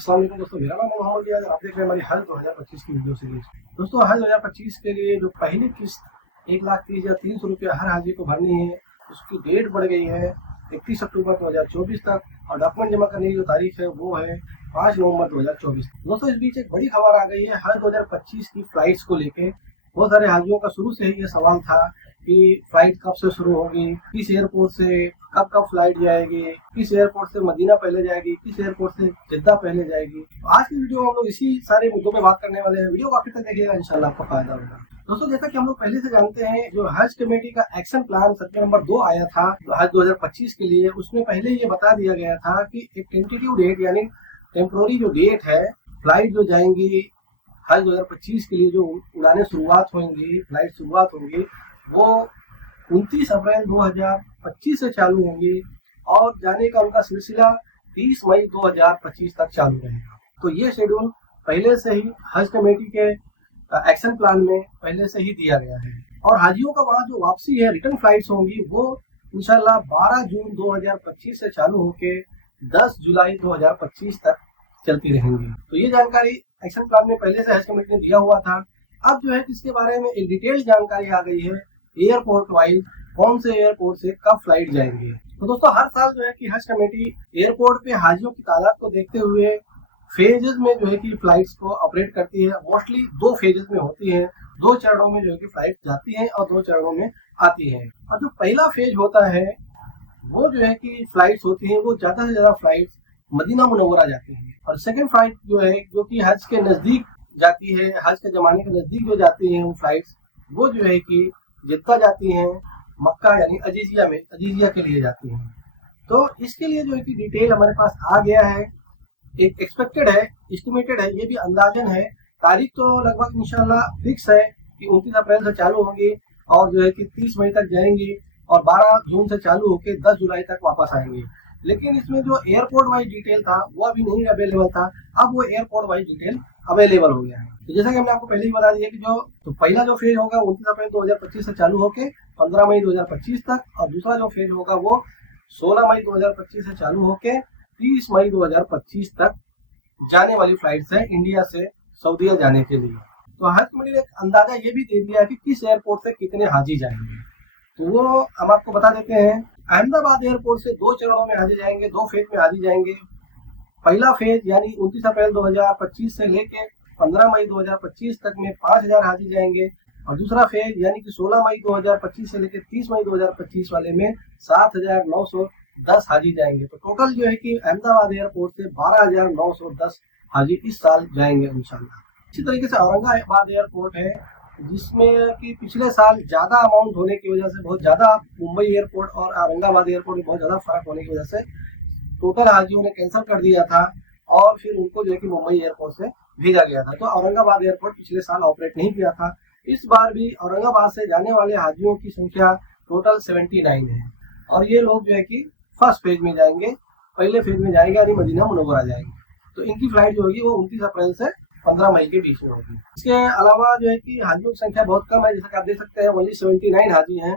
अस्सलाम वालेकुम दोस्तों, मेरा नाम मोहम्मद रियाज। आप देख रहे हैं हमारी हज 2025 की वीडियो सीरीज। दोस्तों, हज 2025 के लिए जो पहली किस्त 1,30,300 रुपया हर हाजी को भरनी है, उसकी डेट बढ़ गई है 31 अक्टूबर 2024 तक और डॉक्यूमेंट जमा करने की जो तारीख है वो है 5 नवंबर 2024। दोस्तों, इस बीच एक बड़ी खबर आ गई है हज 2025 की फ्लाइट्स को लेके। बहुत सारे हाजियों का शुरू से ही ये सवाल था कि फ्लाइट कब से शुरू होगी, किस एयरपोर्ट से कब कब फ्लाइट जाएगी, किस एयरपोर्ट से मदीना पहले जाएगी, किस एयरपोर्ट से जिद्दा पहले जाएगी। आज की वीडियो में हम लोग इसी सारे मुद्दों पे बात करने वाले हैं। वीडियो को आखिर तक देखिएगा, इंशाल्लाह आपको फायदा होगा। दोस्तों, जैसा कि हम लोग पहले से जानते हैं, जो हज कमेटी का एक्शन प्लान सर्कुलर नंबर 2 आया था हज 2025 के लिए, उसमें पहले ये बता दिया गया था कि एक टेंटेटिव डेट यानी टेम्पोररी जो डेट है, फ्लाइट जो जाएंगी हज 2025 के लिए, जो उड़ानें शुरुआत होंगी, फ्लाइट शुरुआत होंगी, वो 29 अप्रैल 2025 से चालू होंगी और जाने का उनका सिलसिला 30 मई 2025 तक चालू रहेगा। तो ये शेड्यूल पहले से ही हज कमेटी के एक्शन प्लान में पहले से ही दिया गया है। और हाजियों का वहाँ जो वापसी है, रिटर्न फ्लाइट्स होंगी, वो इंशाल्लाह 12 जून 2025 से चालू होके 10 जुलाई 2025 तक चलती रहेंगी। तो ये जानकारी एक्शन प्लान में पहले से हज कमेटी ने दिया हुआ था। अब जो है इसके बारे में एक डिटेल जानकारी आ गई है, एयरपोर्ट वाइज कौन से एयरपोर्ट से कब फ्लाइट जाएंगे। तो दोस्तों, हर साल जो है कि हज कमेटी एयरपोर्ट पे हाजियों की तादाद को देखते हुए फेजेस में जो है कि फ्लाइट्स को ऑपरेट करती है। मोस्टली 2 फेजेस में होती है, 2 चरणों में जो है कि फ्लाइट जाती है और 2 चरणों में आती है। और जो पहला फेज होता है वो जो है कि फ्लाइट्स होती है, वो ज्यादा से ज्यादा फ्लाइट्स मदीना मुनव्वरा जाती है। और सेकेंड फ्लाइट जो है जो कि हज के नजदीक जाती है, हज के जमाने के नजदीक जो जाती है वो फ्लाइट्स, वो जो है कि जिद्दा जाती हैं, मक्का यानी अजीजिया के लिए जाती हैं। तो इसके लिए जो है कि डिटेल हमारे पास आ गया है। एक एक्सपेक्टेड है, एस्टिमेटेड है, ये भी अंदाजन है। तारीख तो लगभग इंशाल्लाह फिक्स है कि 29 अप्रैल से चालू होंगी और जो है कि 30 मई तक जाएंगी और 12 जून से चालू होकर 10 जुलाई तक वापस आएंगी। लेकिन इसमें जो एयरपोर्ट वाइज डिटेल था वो अभी नहीं अवेलेबल था, अब वो एयरपोर्ट वाइज डिटेल अवेलेबल हो गया है। तो जैसा कि हमने आपको पहले ही बता दिया कि तो पहला जो फेज होगा 29 अप्रैल 2025 से चालू होके 15 मई 2025 तक, और दूसरा जो फेज होगा वो 16 मई 2025 से चालू होके 30 मई 2025 तक जाने वाली फ्लाइट है इंडिया से सऊदीया जाने के लिए। तो हज कमेटी ने एक अंदाजा ये भी दे दिया कि किस एयरपोर्ट से कितने हाजी जाएंगे, तो वो हम आपको बता देते हैं। अहमदाबाद एयरपोर्ट से 2 चरणों में हाजी जाएंगे, 2 फेज में हाजी जाएंगे। पहला फेज यानी 29 अप्रैल 2025 से लेके 15 मई 2025 तक में 5,000 हाजी जाएंगे, और दूसरा फेज यानी कि 16 मई 2025 से लेके 30 मई 2025 वाले में 7,910 हाजी जाएंगे। तो टोटल जो है कि अहमदाबाद एयरपोर्ट से 12,910 हाजी इस साल जाएंगे इंशाल्लाह। इसी तरीके से औरंगाबाद एयरपोर्ट है, जिसमें कि पिछले साल ज्यादा अमाउंट होने की वजह से, बहुत ज्यादा मुंबई एयरपोर्ट और औरंगाबाद एयरपोर्ट में बहुत ज्यादा फर्क होने की वजह से टोटल हाजियों ने कैंसिल कर दिया था और फिर उनको जो है कि मुंबई एयरपोर्ट से भेजा गया था। तो औरंगाबाद एयरपोर्ट पिछले साल ऑपरेट नहीं किया था। इस बार भी औरंगाबाद से जाने वाले हाजियों की संख्या टोटल 79 है और ये लोग जो है कि फर्स्ट फेज में जाएंगे, पहले फेज में जाएंगे यानी मदीना मुनव्वरा जाएंगे। तो इनकी फ्लाइट जो होगी वो 29 अप्रैल से 15 मई के बीच में होगी। इसके अलावा जो है कि हाजियों की संख्या बहुत कम है, जैसा कि आप देख सकते हैं ओनली 79 हाजी हैं,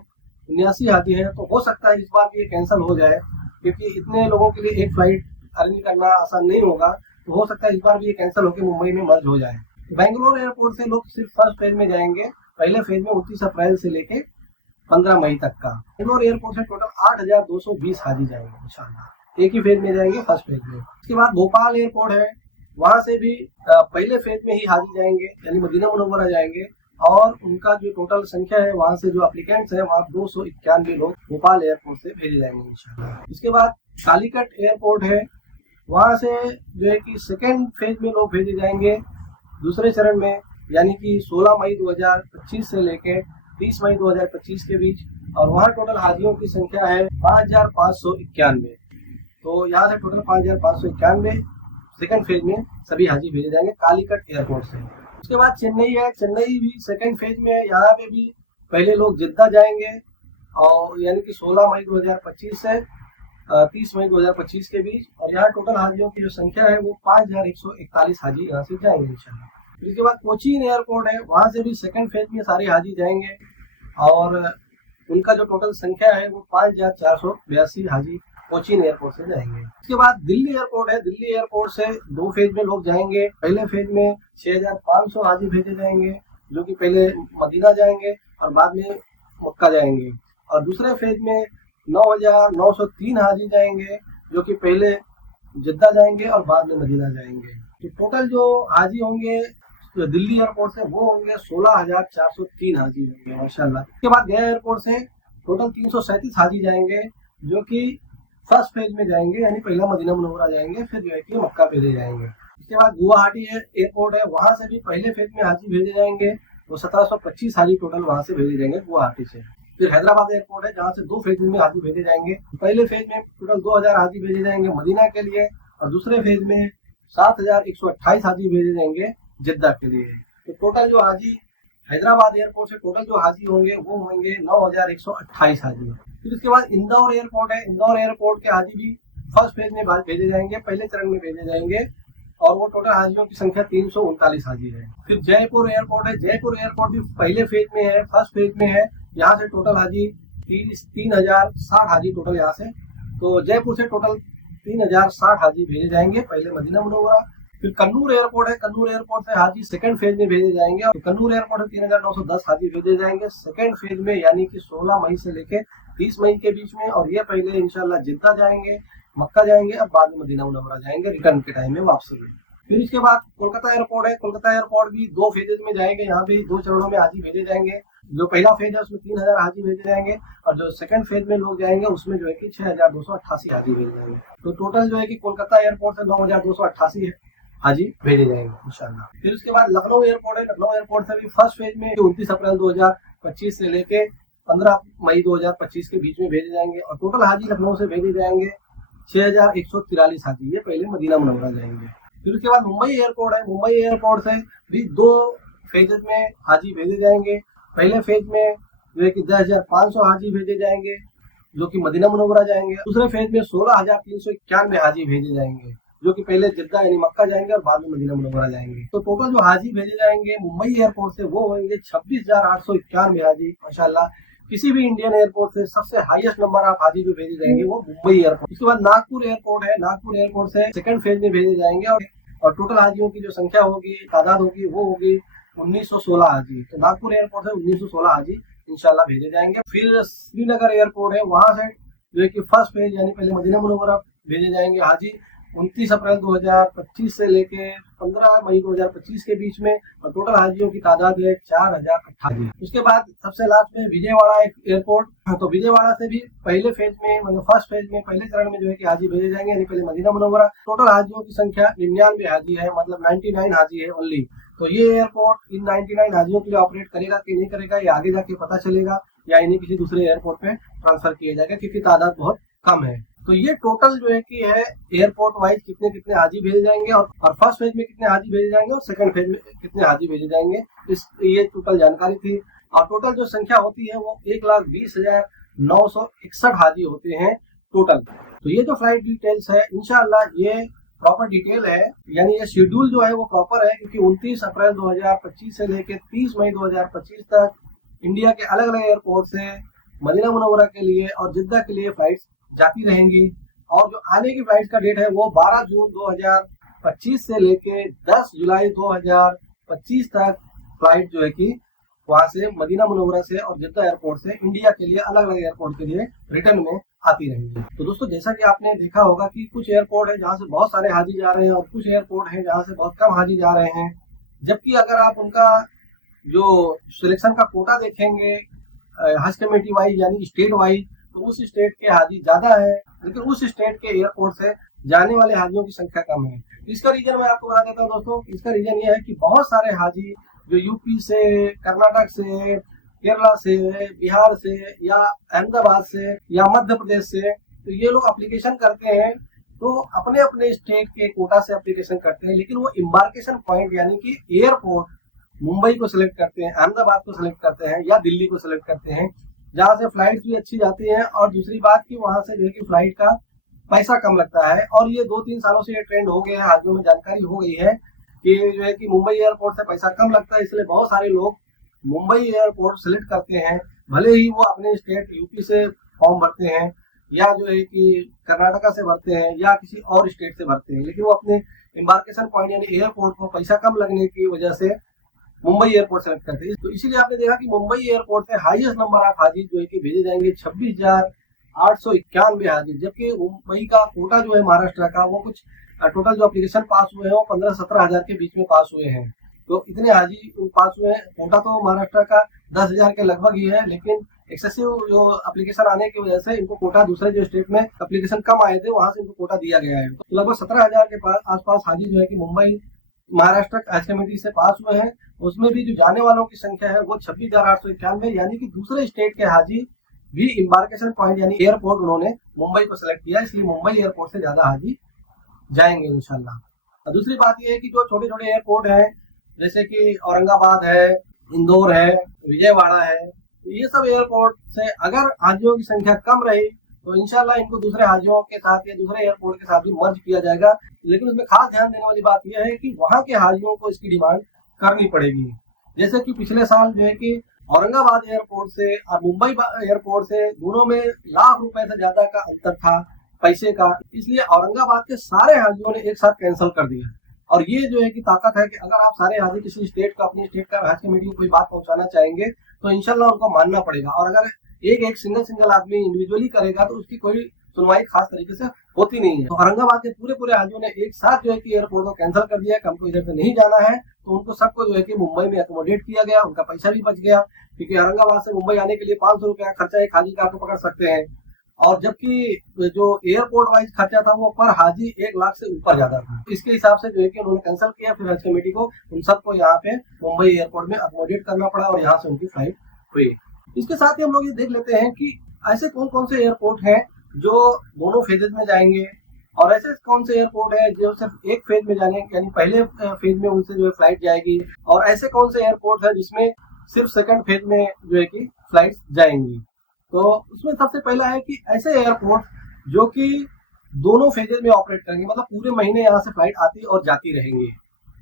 79 हाजी हैं। तो हो सकता है इस बार ये कैंसिल हो जाए, क्योंकि इतने लोगों के लिए एक फ्लाइट अर्निंग करना आसान नहीं होगा। तो हो सकता है इस बार भी ये कैंसिल होकर मुंबई में मर्ज हो जाए। बेंगलोर एयरपोर्ट से लोग सिर्फ फर्स्ट फेज में जाएंगे, पहले फेज में 29 अप्रैल से लेके 15 मई तक का। बेंगलोर एयरपोर्ट से टोटल 8,220 हाजी जाएंगे इंशाल्लाह, एक ही फेज में जाएंगे फर्स्ट फेज में। उसके बाद भोपाल एयरपोर्ट है, वहां से भी पहले फेज में ही हाजी जाएंगे यानी मदीना मुनव्वरा जाएंगे, और उनका जो टोटल संख्या है वहां से जो एप्लीकेंट्स है वहां 291 लोग भोपाल एयरपोर्ट से भेजे जाएंगे इंशाल्लाह। इसके बाद कालीकट एयरपोर्ट है, वहां से जो है कि सेकेंड फेज में लोग भेजे जाएंगे दूसरे चरण में, यानी कि 16 मई 2025 से लेके 30 मई 2025 के बीच, और वहाँ टोटल हाजियों की संख्या है 5,591। तो यहाँ से टोटल 5,591 सेकेंड फेज में सभी हाजी भेजे जाएंगे कालीकट एयरपोर्ट से। उसके बाद चेन्नई है, चेन्नई भी सेकेंड फेज में है। यहाँ पे भी पहले लोग जिद्दा जाएंगे और यानी कि 16 मई 2025 से 30 मई 2025 के बीच, और यहाँ टोटल हाजियों की जो संख्या है वो 5,141 हाजी यहाँ से जाएंगे इंशाल्लाह। इसके बाद कोचीन एयरपोर्ट है, वहाँ से भी सेकेंड फेज में सारे हाजी जाएंगे और उनका जो टोटल संख्या है वो 5,482 हाजी कोचीन एयरपोर्ट से जाएंगे। इसके बाद दिल्ली एयरपोर्ट है। दिल्ली एयरपोर्ट से 2 फेज में लोग जाएंगे। पहले फेज में 6500 हाजी भेजे जाएंगे, जो कि पहले मदीना जाएंगे और बाद में मक्का जाएंगे। और दूसरे फेज में 9903 हाजी जाएंगे, जो कि पहले जिद्दा जाएंगे और बाद में मदीना जाएंगे। तो टोटल जो हाजी होंगे जो दिल्ली एयरपोर्ट से वो होंगे 16,403 हाजी होंगे माशाल्लाह। इसके बाद गया एयरपोर्ट से टोटल 337 हाजी जाएंगे, जो कि फर्स्ट फेज में जाएंगे, यानी पहला मदीना मुनव्वरा जाएंगे, फिर जो है कि मक्का भेजे जाएंगे। इसके बाद गुवाहाटी एयरपोर्ट है, वहां से भी पहले फेज में हाजी भेजे जाएंगे, वो 1725 हाजी टोटल वहां से भेजे जाएंगे गुवाहाटी से। फिर हैदराबाद एयरपोर्ट है, जहाँ से 2 फेज में हाजी भेजे जाएंगे। पहले फेज में टोटल 2000 हाजी भेजे जाएंगे मदीना के लिए, और दूसरे फेज में 7128 हाजी भेजे जाएंगे जिद्दा के लिए। तो टोटल जो हाजी हैदराबाद एयरपोर्ट से टोटल जो हाजी होंगे वो होंगे 9128 हाजी। फिर उसके बाद इंदौर एयरपोर्ट है। इंदौर एयरपोर्ट के हाजी भी फर्स्ट फेज में भेजे जाएंगे, पहले चरण में भेजे जाएंगे, और वो टोटल हाजियों की संख्या 339 हाजी है। फिर जयपुर एयरपोर्ट है। जयपुर एयरपोर्ट भी पहले फेज में है, फर्स्ट फेज में है। यहाँ से टोटल हाजी 3060 हाजी टोटल यहाँ से। तो जयपुर से टोटल 3060 हाजी भेजे जाएंगे, पहले मदीना मुनव्वरा। फिर कन्नूर एयरपोर्ट है। कन्नूर एयरपोर्ट से हाजी सेकंड फेज में भेजे जाएंगे, और कन्नूर एयरपोर्ट से 3910 हाजी भेजे जाएंगे सेकंड फेज में, यानी कि 16 मई से लेके 30 मई के बीच में। और ये पहले इंशाल्लाह जिद्दा जाएंगे, मक्का जाएंगे, और बाद में मदीना मुनव्वरा जाएंगे रिटर्न के टाइम में वापसी में। फिर इसके बाद कोलकाता एयरपोर्ट है। कोलकाता एयरपोर्ट भी 2 फेजेज में जाएंगे, यहाँ पे 2 चरणों में हाजी भेजे जाएंगे। जो पहला फेज है उसमें 3000 हाजी भेजे जाएंगे, और जो सेकंड फेज में लोग जाएंगे उसमें जो है कि 6288 हाजी भेजे जाएंगे। तो टोटल जो है कि कोलकाता एयरपोर्ट से 9288 हाजी भेजे जाएंगे इंशाल्लाह। फिर उसके बाद लखनऊ एयरपोर्ट है। लखनऊ एयरपोर्ट से भी फर्स्ट फेज में 29 अप्रैल 2025 से लेके 15 मई 2025 के बीच में भेजे जाएंगे, और टोटल हाजी लखनऊ से भेजे जाएंगे 6143 हाजी, ये पहले मदीना मुनव्वरा जाएंगे। फिर उसके बाद मुंबई एयरपोर्ट है। मुंबई एयरपोर्ट से भी 2 फेजेज में हाजी भेजे जाएंगे। पहले फेज में जो है कि 10,500 हाजी भेजे जाएंगे, जो कि मदीना मुनव्वरा जाएंगे। दूसरे फेज में 16,391 हाजी भेजे जाएंगे, जो कि पहले जिद्दा यानी मक्का जाएंगे और बाद में मदीना मुनव्वरा जाएंगे। तो टोटल जो हाजी भेजे जाएंगे मुंबई एयरपोर्ट से वो होंगे 26,891 हाजी माशाल्लाह। किसी भी इंडियन एयरपोर्ट से सबसे हाईएस्ट नंबर ऑफ हाजी जो भेजे जाएंगे वो मुंबई एयरपोर्ट। इसके बाद नागपुर एयरपोर्ट है। नागपुर एयरपोर्ट से सेकंड फेज में भेजे जाएंगे, और टोटल हाजियों की जो संख्या होगी, तादाद होगी, वो होगी 1916 हाजी। तो नागपुर एयरपोर्ट से 1916 हाजी इंशाल्लाह भेजे जाएंगे। फिर श्रीनगर एयरपोर्ट है, वहां से जो है कि फर्स्ट फेज यानी पहले मदीना मुनव्वरा भेजे जाएंगे हाजी 29 अप्रैल 2025 से लेके 15 मई 2025 के बीच में, और टोटल हाजियों की तादाद है 4028। उसके बाद सबसे लास्ट में विजयवाड़ा एयरपोर्ट। तो विजयवाड़ा से भी पहले फेज में मतलब फर्स्ट फेज में पहले चरण में जो है कि हाजी भेजे जाएंगे, यानी पहले मदीना मुनव्वरा। टोटल हाजियों की संख्या 99 हाजी है, मतलब 99 हाजी है ओनली। तो ये एयरपोर्ट इन 99 हाजियों के लिए ऑपरेट करेगा कि नहीं करेगा, ये आगे जाके पता चलेगा, या इन्हें किसी दूसरे एयरपोर्ट पे ट्रांसफर किया जाएगा, क्योंकि तादाद बहुत कम है। तो ये टोटल जो है कि है एयरपोर्ट वाइज कितने हाजी भेजे जाएंगे, और फर्स्ट फेज में कितने हाजी भेजे जाएंगे, और सेकंड फेज में कितने हाजी भेजे जाएंगे, ये टोटल जानकारी थी। और टोटल जो संख्या होती है वो 1,20,961 हाजी होते हैं टोटल। तो ये जो फ्लाइट डिटेल्स है इंशाल्लाह ये प्रॉपर डिटेल है, यानी ये शेड्यूल जो है वो प्रॉपर है, क्योंकि 29 अप्रैल 2025 से लेकर 30 मई 2025 तक इंडिया के अलग अलग एयरपोर्ट से मदीना मुनव्वरा के लिए और जिद्दा के लिए फ्लाइट्स जाती रहेंगी। और जो आने की फ्लाइट का डेट है वो 12 जून 2025 से लेके 10 जुलाई 2025 तक फ्लाइट जो है कि वहां से मदीना मुनव्वरा से और जिद्दा एयरपोर्ट से इंडिया के लिए अलग अलग एयरपोर्ट के लिए रिटर्न में आती रहेंगी। तो दोस्तों जैसा कि आपने देखा होगा कि कुछ एयरपोर्ट है जहाँ से बहुत सारे हाजी जा रहे हैं, और कुछ एयरपोर्ट है जहाँ से बहुत कम हाजी जा रहे हैं। जबकि अगर आप उनका जो सिलेक्शन का कोटा देखेंगे हज कमेटी वाइज यानी स्टेट वाइज, तो उस स्टेट के हाजी ज्यादा है, लेकिन उस स्टेट के एयरपोर्ट से जाने वाले हाजियों की संख्या कम है। इसका रीजन मैं आपको बता देता हूँ दोस्तों। इसका रीजन ये है कि बहुत सारे हाजी जो यूपी से, कर्नाटक से, केरला से, बिहार से, या अहमदाबाद से, या मध्य प्रदेश से, तो ये लोग एप्लीकेशन करते हैं, तो अपने अपने स्टेट के कोटा से एप्लीकेशन करते हैं, लेकिन वो इम्बार्केशन पॉइंट यानी कि एयरपोर्ट मुंबई को सिलेक्ट करते हैं, अहमदाबाद को सिलेक्ट करते हैं, या दिल्ली को सिलेक्ट करते हैं, जहाँ से फ्लाइट भी अच्छी जाती है। और दूसरी बात की वहां से जो है कि फ्लाइट का पैसा कम लगता है। और ये 2-3 सालों से ये ट्रेंड हो गया है, हाजियों में जानकारी हो गई है कि जो है कि मुंबई एयरपोर्ट से पैसा कम लगता है, इसलिए बहुत सारे लोग मुंबई एयरपोर्ट सिलेक्ट करते हैं, भले ही वो अपने स्टेट यूपी से फॉर्म भरते हैं या जो है कि कर्नाटका से भरते हैं या किसी और स्टेट से भरते हैं, लेकिन वो अपने एम्बार्केशन पॉइंट यानी एयरपोर्ट को पैसा कम लगने की वजह से मुंबई एयरपोर्ट सेलेक्ट करते हैं। तो इसीलिए आपने देखा कि मुंबई एयरपोर्ट से हाईएस्ट नंबर ऑफ हाजी जो है कि भेजे जाएंगे 26,891 हाजी, जबकि मुंबई का कोटा जो है महाराष्ट्र का वो कुछ टोटल जो एप्लीकेशन पास हुए हैं वो 15-17 हजार के बीच में पास हुए हैं। तो इतने हाजी पास हुए हैं। कोटा तो महाराष्ट्र का 10,000 के लगभग ही है, लेकिन एक्सेसिव जो एप्लीकेशन आने की वजह से इनको कोटा दूसरे जो स्टेट में एप्लीकेशन कम आए थे वहां से इनको कोटा दिया गया है। तो लगभग 17,000 के आसपास हाजी जो है कि मुंबई महाराष्ट्र हज कमेटी से पास हुए हैं। उसमें भी जो जाने वालों की संख्या है वो 26,891, यानी कि दूसरे स्टेट के हाजी भी एम्बार्केशन पॉइंट यानी एयरपोर्ट उन्होंने मुंबई को सिलेक्ट किया, इसलिए मुंबई एयरपोर्ट से ज्यादा हाजी जाएंगे इंशाल्लाह। दूसरी बात यह है कि जो छोटे छोटे एयरपोर्ट हैं जैसे कि औरंगाबाद है, इंदौर है, विजयवाड़ा है, ये सब एयरपोर्ट से अगर हाजियों की संख्या कम रही तो इंशाल्लाह इनको दूसरे हाजियों के साथ या दूसरे एयरपोर्ट के साथ भी मर्ज किया जाएगा। लेकिन उसमें खास ध्यान देने वाली बात यह है कि वहां के हाजियों को इसकी डिमांड करनी पड़ेगी। जैसे कि पिछले साल जो है कि औरंगाबाद एयरपोर्ट से और मुंबई एयरपोर्ट से दोनों में लाख रुपए से ज्यादा का अंतर था पैसे का, इसलिए औरंगाबाद के सारे हाजियों ने एक साथ कैंसिल कर दिया। और ये जो है कि ताकत है कि अगर आप सारे हाजी किसी स्टेट का अपनी स्टेट का हज कमेटी को कोई बात पहुंचाना चाहेंगे तो इंशाल्लाह उनको मानना पड़ेगा। और अगर एक सिंगल आदमी इंडिविजुअली करेगा तो उसकी कोई सुनवाई खास तरीके से होती नहीं है। तो औरंगाबाद के पूरे हाजियों ने एक साथ जो है कि एयरपोर्ट को कैंसिल कर दिया कि हमको इधर से नहीं जाना है, तो उनको सबको जो है कि मुंबई में अकोमोडेट किया गया, उनका पैसा भी बच गया, क्योंकि औरंगाबाद से मुंबई आने के लिए 500 रुपया खर्चा एक हाजी का आपको पकड़ सकते हैं। और जबकि जो एयरपोर्ट वाइज खर्चा था वो पर हाजी 1 लाख से ऊपर ज्यादा था। इसके हिसाब से जो है कि उन्होंने कैंसिल किया, फिर हज कमेटी को उन सबको यहाँ पे मुंबई एयरपोर्ट में अकोमोडेट करना पड़ा और यहाँ से उनकी फ्लाइट हुई। इसके साथ ही हम लोग ये देख लेते हैं कि ऐसे कौन कौन से एयरपोर्ट हैं जो दोनों फेजेज में जाएंगे और ऐसे कौन से एयरपोर्ट है जो सिर्फ एक फेज में जाने यानी पहले फेज में उनसे जो है फ्लाइट जाएगी, और ऐसे कौन से एयरपोर्ट है जिसमें सिर्फ सेकंड फेज में जो है कि फ्लाइट जाएंगी। तो उसमें सबसे पहला है कि ऐसे एयरपोर्ट जो कि दोनों फेजेज में ऑपरेट करेंगे, मतलब पूरे महीने यहाँ से फ्लाइट आती और जाती रहेंगी,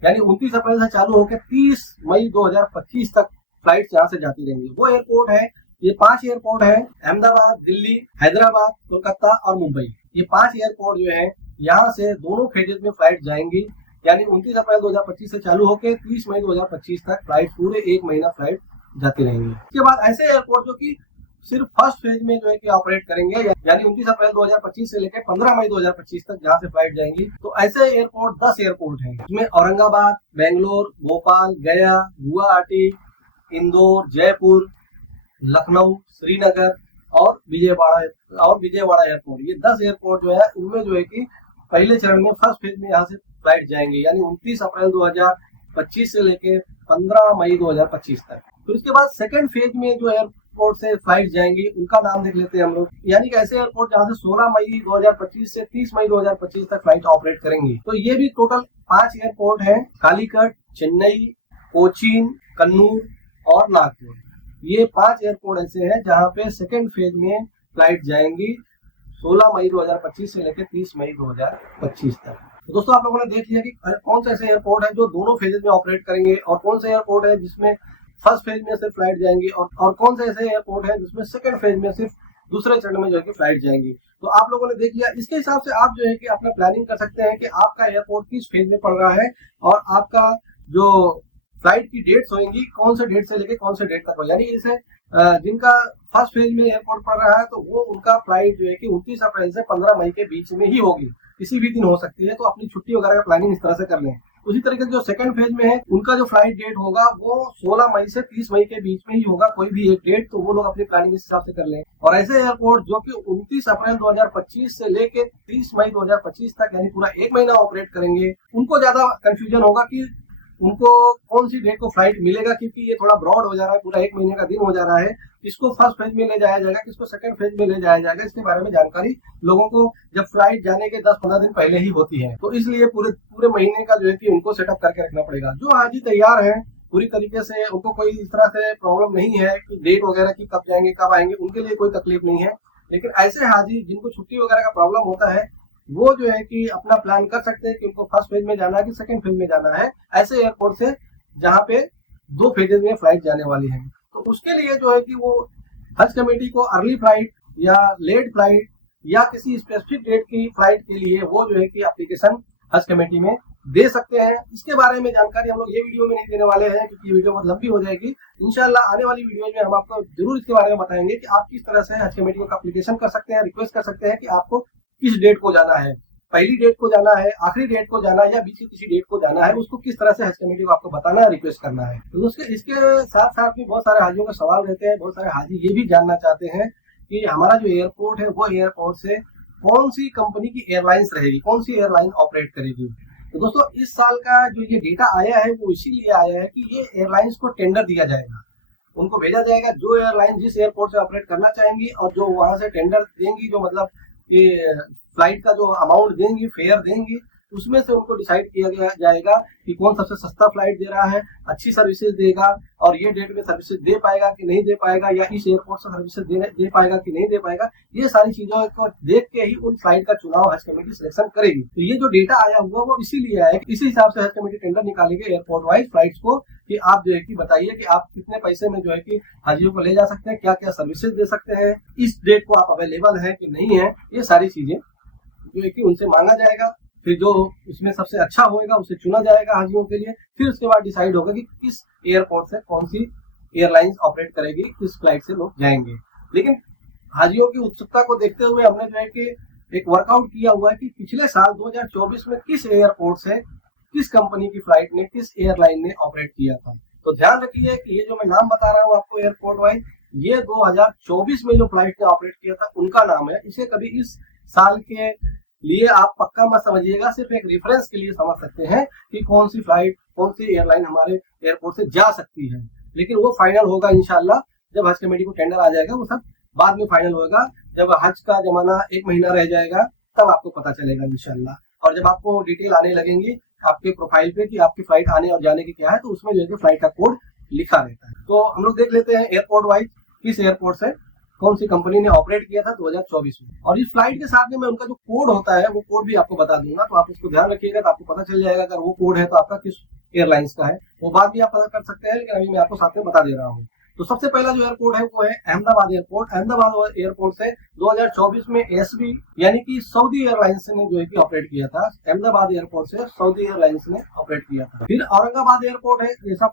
यानी 29 अप्रैल से चालू होकर 30 मई 2025 तक फ्लाइट यहाँ से जाती रहेंगी। वो एयरपोर्ट है, ये 5 एयरपोर्ट है, अहमदाबाद, दिल्ली, हैदराबाद, कोलकाता और मुंबई। ये 5 एयरपोर्ट जो है यहाँ से दोनों फेजेज में फ्लाइट जाएंगी, यानी 29 अप्रैल 2025 से चालू होकर 30 मई 2025 तक फ्लाइट पूरे 1 महीना फ्लाइट जाती रहेंगी। इसके बाद ऐसे एयरपोर्ट जो कि सिर्फ फर्स्ट फेज में जो है कि ऑपरेट करेंगे, यानी 29 अप्रैल 2025 से लेकर 15 मई 2025 तक जहाँ से फ्लाइट जाएंगी, तो ऐसे एयरपोर्ट 10 एयरपोर्ट हैं, जिसमें औरंगाबाद, बेंगलोर, भोपाल, गया, गुवाहाटी, इंदौर, जयपुर, लखनऊ, श्रीनगर और विजयवाड़ा एयरपोर्ट। ये 10 एयरपोर्ट जो है उनमें जो है कि पहले चरण में फर्स्ट फेज में यहाँ से फ्लाइट जाएंगे, यानी 29 अप्रैल 2025 से लेके 15 मई 2025 तक। फिर उसके बाद सेकंड फेज में जो एयरपोर्ट से फ्लाइट जाएंगी उनका नाम देख लेते हैं हम लोग, यानी कि ऐसे एयरपोर्ट जहाँ से 16 मई 2025 से 30 मई 2025 तक फ्लाइट ऑपरेट करेंगी। तो ये भी टोटल 5 एयरपोर्ट हैं, कालीकट, चेन्नई, कोचीन, कन्नूर और नागपुर। ये 5 एयरपोर्ट ऐसे हैं जहाँ पे सेकेंड फेज में फ्लाइट जाएंगी 16 मई 2025 से लेकर 30 मई 2025 तक। तो दोस्तों आप लोगों ने देख लिया कि कौन से ऐसे एयरपोर्ट है जो दोनों फेजेज में ऑपरेट करेंगे और कौन से एयरपोर्ट है जिसमें फर्स्ट फेज में सिर्फ फ्लाइट जाएंगी और कौन से ऐसे एयरपोर्ट है जिसमें सेकंड फेज में सिर्फ दूसरे चरण में जो है कि फ्लाइट जाएंगी। तो आप लोगों ने देख लिया, इसके हिसाब से आप जो है कि अपना प्लानिंग कर सकते हैं कि आपका एयरपोर्ट किस फेज में पड़ रहा है और आपका जो फ्लाइट की डेट्स होंगी कौन से डेट से लेके कौन से डेट तक हो, यानी जैसे जिनका फर्स्ट फेज में एयरपोर्ट पड़ रहा है तो वो उनका फ्लाइट जो है कि 29 अप्रैल से 15 मई के बीच में ही होगी, किसी भी दिन हो सकती है, तो अपनी छुट्टी वगैरह का प्लानिंग इस तरह से कर लें। उसी तरीके से जो सेकंड फेज में है उनका जो फ्लाइट डेट होगा वो 16 मई से 30 मई के बीच में ही होगा, कोई भी एक डेट, तो वो लोग अपनी प्लानिंग इस हिसाब से कर लें। और ऐसे एयरपोर्ट जो कि 29 अप्रैल 2025 से लेके 30 मई 2025 तक यानी पूरा 1 महीना ऑपरेट करेंगे, उनको ज्यादा कंफ्यूजन होगा कि उनको कौन सी डेट को फ्लाइट मिलेगा, क्योंकि ये थोड़ा ब्रॉड हो जा रहा है, पूरा 1 महीने का दिन हो जा रहा है। किसको फर्स्ट फेज में ले जाया जाएगा, किसको सेकंड फेज में ले जाया जाएगा, इसके बारे में जानकारी लोगों को जब फ्लाइट जाने के 10-15 दिन पहले ही होती है, तो इसलिए पूरे महीने का जो है कि उनको सेटअप करके रखना पड़ेगा। जो हाजी तैयार है पूरी तरीके से, उनको कोई इस तरह से प्रॉब्लम नहीं है कि डेट वगैरह की कब जाएंगे कब आएंगे, उनके लिए कोई तकलीफ नहीं है। लेकिन ऐसे हाजी जिनको छुट्टी वगैरह का प्रॉब्लम होता है वो जो है कि अपना प्लान कर सकते हैं कि उनको फर्स्ट फेज में जाना है कि सेकंड फेज में जाना है, ऐसे एयरपोर्ट से जहाँ पे 2 फेजेज में फ्लाइट जाने वाली है। तो उसके लिए जो है कि वो हज कमेटी को अर्ली फ्लाइट या लेट फ्लाइट या किसी स्पेसिफिक डेट की फ्लाइट के लिए वो जो है कि एप्लीकेशन हज कमेटी में दे सकते हैं। इसके बारे में जानकारी हम लोग ये वीडियो में नहीं देने वाले हैं क्योंकि ये वीडियो बहुत लंबी हो जाएगी। इंशाल्लाह आने वाली वीडियो में हम आपको जरूर इसके बारे में बताएंगे कि आप किस तरह से हज कमेटी को एप्लीकेशन कर सकते हैं, रिक्वेस्ट कर सकते हैं कि आपको किस डेट को जाना है, पहली डेट को जाना है, आखिरी डेट को जाना है या बीच की किसी डेट को जाना है, उसको किस तरह से हज कमेटी को आपको बताना है, रिक्वेस्ट करना है। तो इसके साथ साथ भी बहुत सारे हाजियों का सवाल रहते हैं। बहुत सारे हाजी ये भी जानना चाहते हैं कि हमारा जो एयरपोर्ट है वो एयरपोर्ट से कौन सी कंपनी की एयरलाइंस रहेगी, कौन सी एयरलाइन ऑपरेट करेगी। तो दोस्तों इस साल का जो ये डेटा आया है वो इसीलिए आया है कि ये एयरलाइंस को टेंडर दिया जाएगा, उनको भेजा जाएगा जो एयरलाइन जिस एयरपोर्ट से ऑपरेट करना चाहेंगी और जो वहां से टेंडर देंगी, जो मतलब ये फ्लाइट का जो अमाउंट देंगी, फेयर देंगी, उसमें से उनको डिसाइड किया जाएगा कि कौन सबसे सस्ता फ्लाइट दे रहा है, अच्छी सर्विसेज देगा और ये डेट में सर्विसेज दे पाएगा कि नहीं दे पाएगा, या इस एयरपोर्ट से सर्विसेज दे पाएगा कि नहीं दे पाएगा। ये सारी चीजों को देख के ही उन फ्लाइट का चुनाव हज कमेटी सिलेक्शन करेगी। तो ये जो डेटा आया हुआ वो इसीलिए आया, इसी हिसाब से हज कमेटी टेंडर निकालेगी एयरपोर्ट वाइज फ्लाइट्स को कि आप जो है कि बताइए कि आप कितने पैसे में जो है कि हाजियों को ले जा सकते हैं, क्या क्या सर्विसेज दे सकते हैं, इस डेट को आप अवेलेबल है कि नहीं है, ये सारी चीजें जो है कि उनसे मांगा जाएगा। फिर जो उसमें सबसे अच्छा होएगा उसे चुना जाएगा हाजियों के लिए। फिर उसके बाद डिसाइड होगा कि किस एयरपोर्ट से कौन सी एयरलाइंस ऑपरेट करेगी, किस फ्लाइट से लोग जाएंगे। लेकिन हाजियों की उत्सुकता को देखते हुए हमने जो है कि एक वर्कआउट किया हुआ है कि पिछले साल 2024 में किस एयरपोर्ट से किस कंपनी की फ्लाइट ने, किस एयरलाइन ने ऑपरेट किया था। तो ध्यान रखिए कि ये जो मैं नाम बता रहा हूँ आपको एयरपोर्ट वाइज, ये 2024 में जो फ्लाइट ने ऑपरेट किया था उनका नाम है। इसे कभी इस साल के लिए आप पक्का मत समझिएगा, सिर्फ एक रेफरेंस के लिए समझ सकते हैं कि कौन सी फ्लाइट, कौन सी एयरलाइन हमारे एयरपोर्ट से जा सकती है। लेकिन वो फाइनल होगा इंशाल्लाह जब हज कमेटी को टेंडर आ जाएगा, वो सब बाद में फाइनल होगा। जब हज का जमाना 1 महीना रह जाएगा तब आपको पता चलेगा इंशाल्लाह। और जब आपको डिटेल आने लगेंगी आपके प्रोफाइल पे कि आपकी फ्लाइट आने और जाने की क्या है, तो उसमें जो है फ्लाइट का कोड लिखा रहता है। तो हम लोग देख लेते हैं एयरपोर्ट वाइज किस एयरपोर्ट से कौन सी कंपनी ने ऑपरेट किया था 2024 में। और इस फ्लाइट के साथ में मैं उनका जो कोड होता है वो कोड भी आपको बता दूंगा, तो आप उसको ध्यान रखिएगा तो आपको पता चल जाएगा अगर वो कोड है तो आपका किस एयरलाइंस का है। वो बात भी आप पता कर सकते हैं, लेकिन अभी मैं आपको साथ में बता दे रहा हूँ। तो सबसे पहला जो एयरपोर्ट है वो है अहमदाबाद एयरपोर्ट। अहमदाबाद एयरपोर्ट से 2024 में एसवी यानी कि सऊदी एयरलाइंस ने जो है कि ऑपरेट किया था। अहमदाबाद एयरपोर्ट से सऊदी एयरलाइंस ने ऑपरेट किया था। फिर औरंगाबाद एयरपोर्ट है, जैसा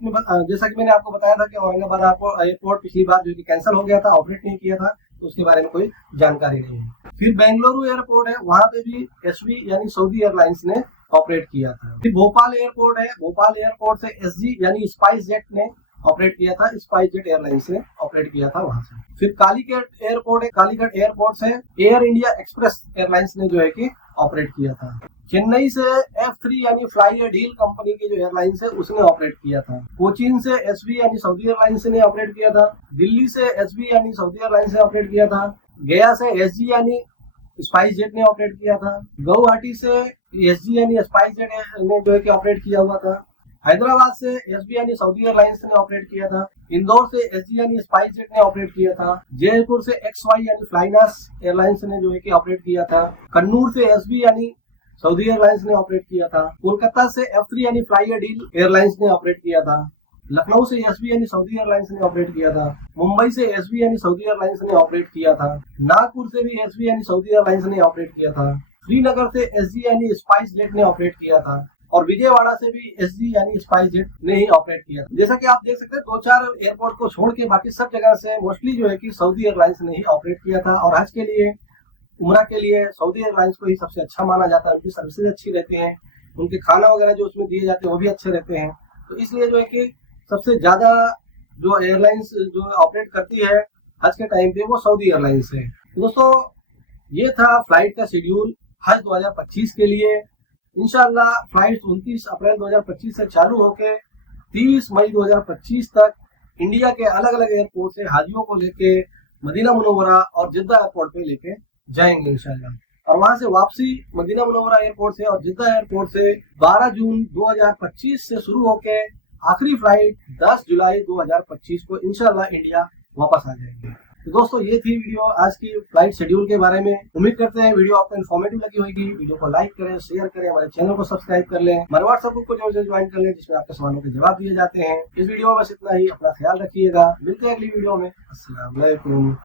कि मैंने आपको बताया था कि औरंगाबाद एयरपोर्ट पिछली बार जो कि कैंसिल हो गया था, ऑपरेट नहीं किया था, तो उसके बारे में कोई जानकारी नहीं है। फिर बेंगलुरु एयरपोर्ट है, वहां पे भी एसवी यानी सऊदी एयरलाइंस ने ऑपरेट किया था। फिर भोपाल एयरपोर्ट है, भोपाल एयरपोर्ट से एसजी यानी स्पाइस जेट ने ऑपरेट किया था, स्पाइस जेट एयरलाइंस ने ऑपरेट किया था वहां से। फिर कालीकट एयरपोर्ट है, कालीकट एयरपोर्ट से एयर इंडिया एक्सप्रेस एयरलाइंस ने जो है कि ऑपरेट किया था। चेन्नई से F3 यानी फ्लाई ए डील कंपनी की जो एयरलाइंस है उसने ऑपरेट किया था। कोचीन से एसवी यानी सऊदी एयरलाइंस ने ऑपरेट किया था। दिल्ली से एसवी यानी सऊदी एयरलाइंस ने ऑपरेट किया था। गया से एसजी यानी स्पाइस जेट ने ऑपरेट किया था। गुवाहाटी से एसजी यानी स्पाइस जेट ने जो है कि ऑपरेट किया हुआ था। हैदराबाद से एसबी यानी सऊदी एयरलाइंस ने ऑपरेट किया था। इंदौर से एसजी यानी स्पाइस जेट ने ऑपरेट किया था। जयपुर से XY यानी फ्लाइनास एयरलाइंस ने जो है कि ऑपरेट किया था। कन्नूर से एसबी यानी सऊदी एयरलाइंस ने ऑपरेट किया था। कोलकाता से F3 यानी फ्लाई ए डील एयरलाइंस ने ऑपरेट किया था। लखनऊ से एसबी यानी सऊदी एयरलाइंस ने ऑपरेट किया था। मुंबई से एसबी यानी सऊदी एयरलाइंस ने ऑपरेट किया था। नागपुर से भी एसबी यानी सऊदी एयरलाइंस ने ऑपरेट किया था। श्रीनगर से एसजी यानी स्पाइस जेट ने ऑपरेट किया था। और विजयवाड़ा से भी एसजी यानी स्पाइस जेट ने ही ऑपरेट किया था। जैसा कि आप देख सकते हैं 2-4 एयरपोर्ट को छोड़ के बाकी सब जगह से मोस्टली जो है कि सऊदी एयरलाइंस ने ही ऑपरेट किया था। और हज के लिए, उम्रा के लिए सऊदी एयरलाइंस को ही सबसे अच्छा माना जाता है। उनकी सर्विसेज अच्छी रहती हैं, उनके खाना वगैरह जो उसमें दिए जाते हैं वो भी अच्छे रहते हैं। तो इसलिए जो है कि सबसे ज्यादा जो एयरलाइंस जो ऑपरेट करती है हज के टाइम पे वो सऊदी एयरलाइंस है। तो दोस्तों ये था फ्लाइट का शेड्यूल हज 2025 के लिए। इंशाल्लाह फ्लाइट 29 अप्रैल 2025 से चालू होकर 30 मई 2025 तक इंडिया के अलग अलग एयरपोर्ट से हाजियों को लेके मदीना मुनव्वरा और जिद्दा एयरपोर्ट पे लेके जाएंगे इंशाल्लाह। और वहां से वापसी मदीना मुनव्वरा एयरपोर्ट से और जिद्दा एयरपोर्ट से 12 जून 2025 से शुरू होकर आखिरी फ्लाइट 10 जुलाई 2025 को इंशाल्लाह इंडिया वापस आ जाएंगे। तो दोस्तों ये थी वीडियो आज की फ्लाइट शेड्यूल के बारे में। उम्मीद करते हैं वीडियो आपको इन्फॉर्मेटिव लगी होगी। वीडियो को लाइक करें, शेयर करें, हमारे चैनल को सब्सक्राइब कर लें, हमारे व्हाट्सएप ग्रुप को जरूर से ज्वाइन कर लें जिसमें आपके सवालों के जवाब दिए जाते हैं। इस वीडियो में बस इतना ही। अपना ख्याल रखिएगा, मिलते हैं अगली वीडियो में। अस्सलाम वालेकुम।